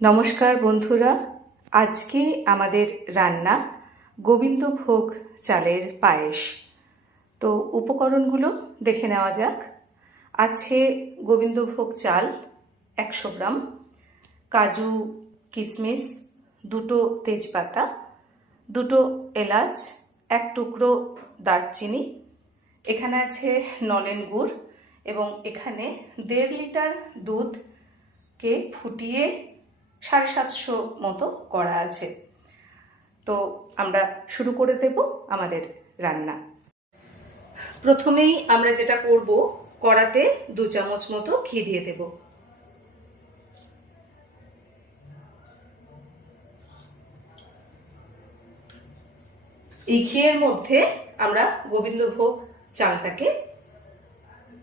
নমস্কার বন্ধুরা, আজকে আমাদের রান্না গোবিন্দভোগ চালের পায়েস। তো উপকরণগুলো দেখে নেওয়া যাক। আছে গোবিন্দভোগ চাল 100 গ্রাম, কাজু কিশমিশ, 2টো তেজপাতা, 2টো এলাচ, 1 টুকরো দারচিনি, এখানে আছে নলেন গুড় এবং এখানে 1.5 লিটার দুধকে ফুটিয়ে 750 মতো করা আছে। তো আমরা শুরু করে দেব আমাদের রান্না। প্রথমেই আমরা যেটা করব, কড়াতে 2 চামচ মতো ঘি দিয়ে দেব। এই ঘিয়ের মধ্যে আমরা গোবিন্দভোগ চালটাকে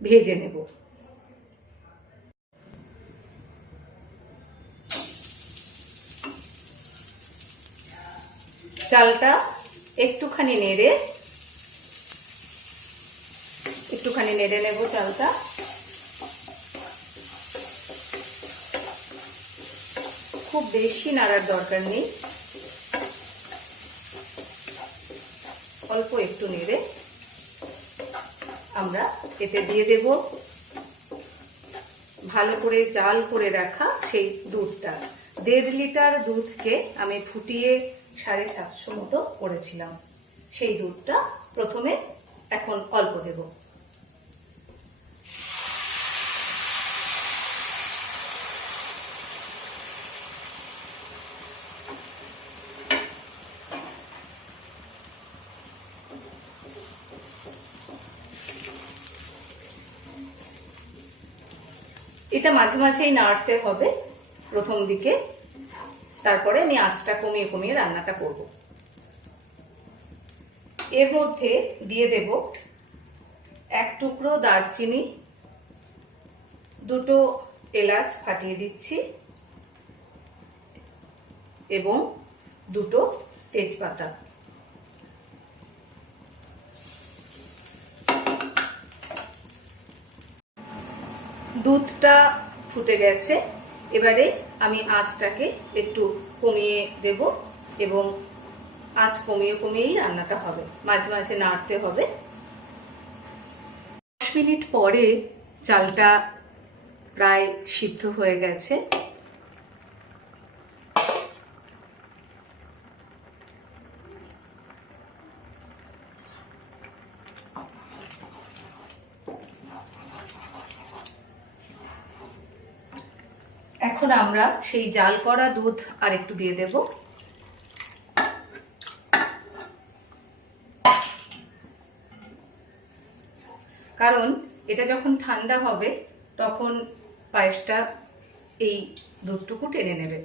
ভেজে নেব। চালটা একটুখানি নেড়ে নেব চালটা। খুব বেশি নাড়ার দরকার নেই, অল্প একটু নেড়ে আমরা এতে দিয়ে দেব ভালো করে জাল করে রাখা সেই দুধটা। 1.5 লিটার দুধকে আমি ফুটিয়ে 750 মতো করেছিলাম। সেই দুধটা প্রথমে এখন অল্প দেব। এটা মাঝে মাঝেই নাড়তে হবে প্রথম দিকে, তারপরে আমি আঁচটা কমিয়ে কমিয়ে রান্নাটা করব। এর মধ্যে দিয়ে দেব 1 টুকরো দারচিনি, 2টো এলাচ ফাটিয়ে দিচ্ছি এবং 2টো তেজপাতা। দুধটা ফুটে গেছে, এবারে আমি আঁচটাকে একটু কমিয়ে দেব এবং আঁচ কমিয়ে কমিয়েই রান্নাটা হবে, মাঝে মাঝে নাড়তে হবে। 10 মিনিট পরে চালটা প্রায় সিদ্ধ হয়ে গেছে। এখন আমরা সেই জাল করা দুধ আর একটু দিয়ে দেব। কারণ এটা যখন ঠান্ডা হবে তখন পায়েসটা এই দুধটুকু টেনে নেবে।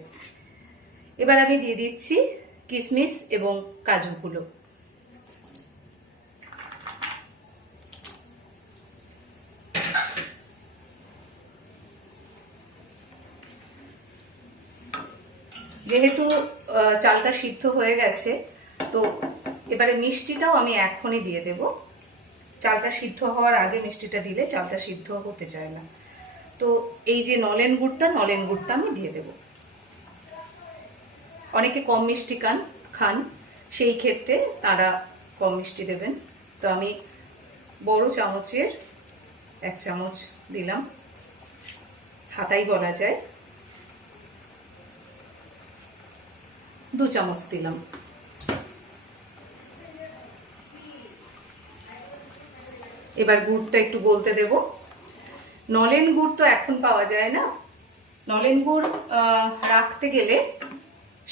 এবার আমি দিয়ে দিচ্ছি কিশমিশ এবং কাজুগুলো। যেহেতু চালটা সিদ্ধ হয়ে গেছে, তো এবারে মিষ্টিটাও আমি এখনই দিয়ে দেব। চালটা সিদ্ধ হওয়ার আগে মিষ্টিটা দিলে চালটা সিদ্ধ হতে চায় না। তো এই যে নলেন গুড়টা আমি দিয়ে দেব। অনেকে কম মিষ্টি খান, সেই ক্ষেত্রে তারা কম মিষ্টি দেবেন। তো আমি বড় চামচের 1 চামচ দিলাম, হাতাই বলা যায়। 2 চামচ দিলাম। এবার গুড়টা একটু গলতে দেব। নলেন গুড় তো এখন পাওয়া যায় না। নলেন গুড় রাখতে গেলে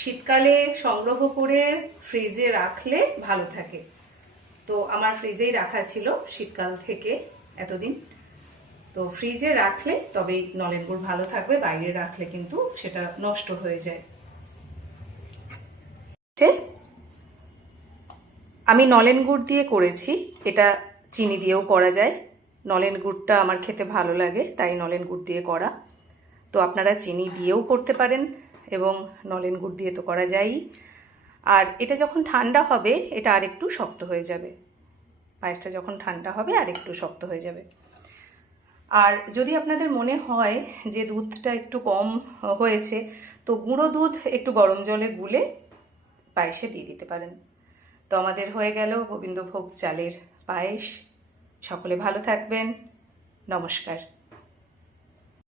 শীতকালে সংগ্রহ করে ফ্রিজে রাখলে ভালো থাকে। তো আমার ফ্রিজেই রাখা ছিল শীতকাল থেকে এতদিন। তো ফ্রিজে রাখলে তবেই নলেন গুড় ভালো থাকবে, বাইরে রাখলে কিন্তু সেটা নষ্ট হয়ে যায়। আমি নলেন গুড় দিয়ে করেছি, এটা চিনি দিয়েও করা যায়। নলেন গুড়টা আমার খেতে ভালো লাগে, তাই নলেন গুড় দিয়ে করা। তো আপনারা চিনি দিয়েও করতে পারেন এবং নলেন গুড় দিয়ে তো করা যায়ই। আর এটা যখন ঠান্ডা হবে এটা আরেকটু শক্ত হয়ে যাবে। পায়েসটা যখন ঠান্ডা হবে আরেকটু শক্ত হয়ে যাবে। আর যদি আপনাদের মনে হয় যে দুধটা একটু কম হয়েছে, তো গুঁড়ো দুধ একটু গরম জলে গুলে পায়েসে দিয়ে দিতে পারেন। তো আমাদের হয়ে গেল গোবিন্দভোগ চালের পায়েস। সকলে ভালো থাকবেন। নমস্কার।